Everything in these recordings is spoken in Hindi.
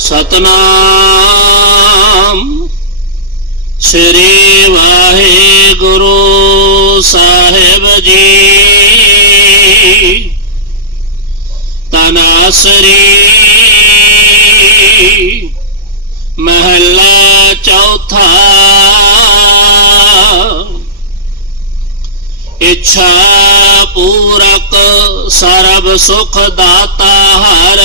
सतनाम। श्री वाहे गुरु साहेब जी। तनाश्री महला चौथा। इच्छा पूरक सर्व सुख दाता हर।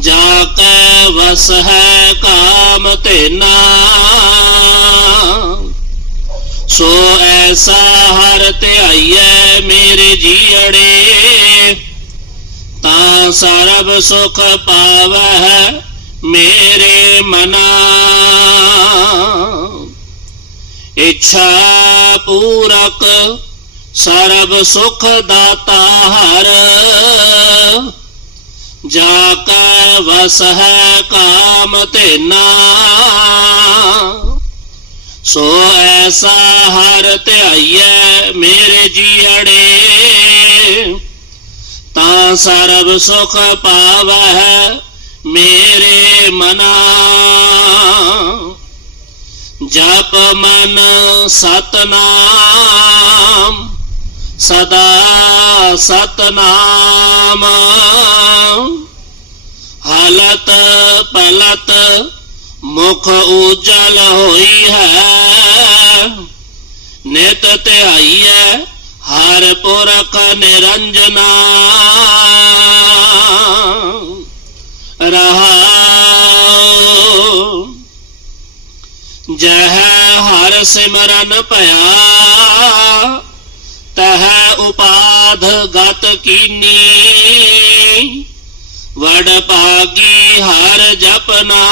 जाके वस है काम तेना। सो ऐसा हर त्याइये मेरे जीअड़े ता सरब सुख पाव है मेरे मना। इच्छा पूरक सरब सुख दाता हर। जाकर वसह काम तेना। सो ऐसा हर त्याय मेरे जियड़े। ता सर्व सुख पाव मेरे मना। जप मन सतनाम, सदा सतनामा। पलत पलत, मुख उज्जल होई है। नित ते है हर पुरख निरंजना। रहा जह हर सिमरन पया, तह उपाध गत कीनी। वड पागी हर जपना।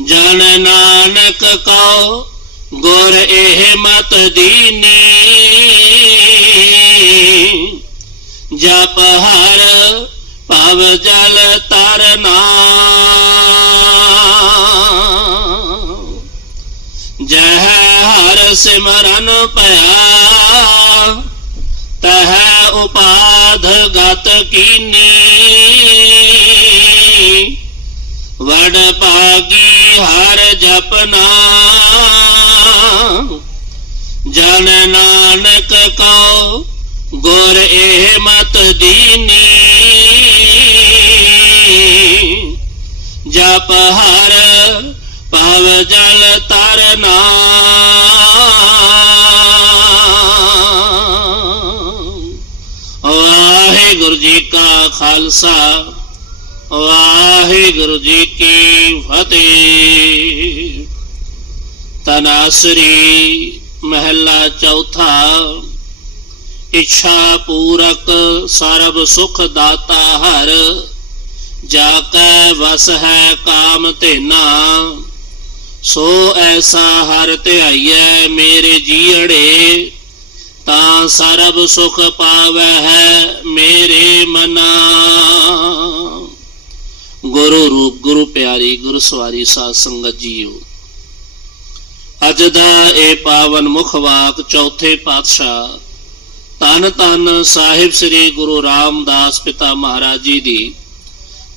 जन नानक कौ गोर एह मत दीनी। जप हर पव जल तरना। जह हर सिमरन पया। तह उपाध गत वडपागी पागी हर जपना। जन नानक को गोर एह मत दीनी। जप हर ਵਾਹਿਗੁਰੂ ਜੀ ਕਾ ਖਾਲਸਾ, ਵਾਹਿਗੁਰੂ ਜੀ ਕੀ ਫਤਿਹ। ਤਨਾਸਰੀ ਮਹਿਲਾ ਚੌਥਾ, ਇੱਛਾ ਪੂਰਕ ਸਰਬ ਸੁਖ ਦਾਤਾ ਹਰ ਜਾ ਕੈ ਵਸ ਹੈ ਕਾਮ ਧੇਨਾ। ਸੋ ਐਸਾ ਹਰ ਧਿਆਈਐ ਮੇਰੇ ਜੀੜੇ ਤਾਂ ਸਰਬ ਸੁਖ ਪਾਵੈ ਹੈ ਮੇਰੇ ਮਨਾ। ਗੁਰੂ ਰੂਪ, ਗੁਰੂ ਪਿਆਰੀ, ਗੁਰੂ ਸਵਾਰੀ ਸਾਧ ਸੰਗਤ ਜੀਓ। ਅੱਜ ਦਾ ਇਹ ਪਾਵਨ ਮੁਖ ਵਾਕ ਚੌਥੇ ਪਾਤਸ਼ਾਹ ਤਨ ਤਨ ਸਾਹਿਬ ਸ੍ਰੀ ਗੁਰੂ ਰਾਮਦਾਸ ਪਿਤਾ ਮਹਾਰਾਜ ਜੀ ਦੀ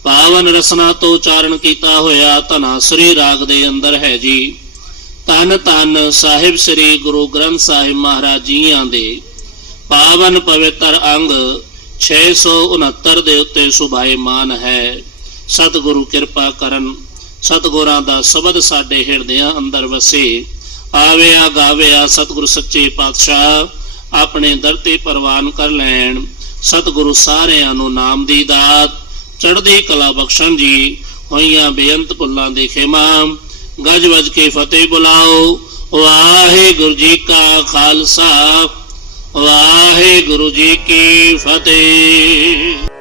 ਪਾਵਨ ਰਸਨਾ ਤੋਂ ਉਚਾਰਨ ਕੀਤਾ ਹੋਇਆ ਧਨਾ ਸ੍ਰੀ ਰਾਗ ਦੇ ਅੰਦਰ ਹੈ ਜੀ। ਤਨ ਤਨ ਸਾਹਿਬ ਸ੍ਰੀ ਗੁਰੂ ਗ੍ਰੰਥ ਸਾਹਿਬ ਮਹਾਰਾਜ ਜੀਆਂ ਦੇ ਪਾਵਨ ਪਵਿੱਤਰ ਅੰਗ 669 ਦੇ ਉੱਤੇ ਸੁਭਾਏਮਾਨ ਹੈ। ਸਤਿਗੁਰੂ ਕਿਰਪਾ ਕਰਨ, ਸਤਿਗੁਰਾਂ ਦਾ ਸ਼ਬਦ ਸਾਡੇ ਹਿਰਦਿਆਂ ਅੰਦਰ ਵਸੇ। ਆਵਿਆ ਗਾਵਿਆ ਸਤਿਗੁਰ ਸੱਚੇ ਪਾਤਸ਼ਾਹ, ਆਪਣੇ ਦਰ ਤੇ ਪ੍ਰਵਾਨ ਕਰ ਲੈਣ। ਸਤਿਗੁਰੂ ਸਾਰਿਆਂ ਨੂੰ ਨਾਮ ਦੀ ਦਾਤ, ਚੜ੍ਹਦੀ ਕਲਾ ਬਖਸ਼ਣ ਜੀ, ਹੋਈਆਂ ਬੇਅੰਤ ਭੁੱਲਾਂ ਦੇ ਖਿਮਾ। ਗੱਜ ਵੱਜ ਕੇ ਫਤਿਹ ਬੁਲਾਓ। ਵਾਹਿਗੁਰੂ ਜੀ ਕਾ ਖਾਲਸਾ। ਵਾਹਿਗੁਰੂ ਜੀ ਕੀ ਫਤਿਹ।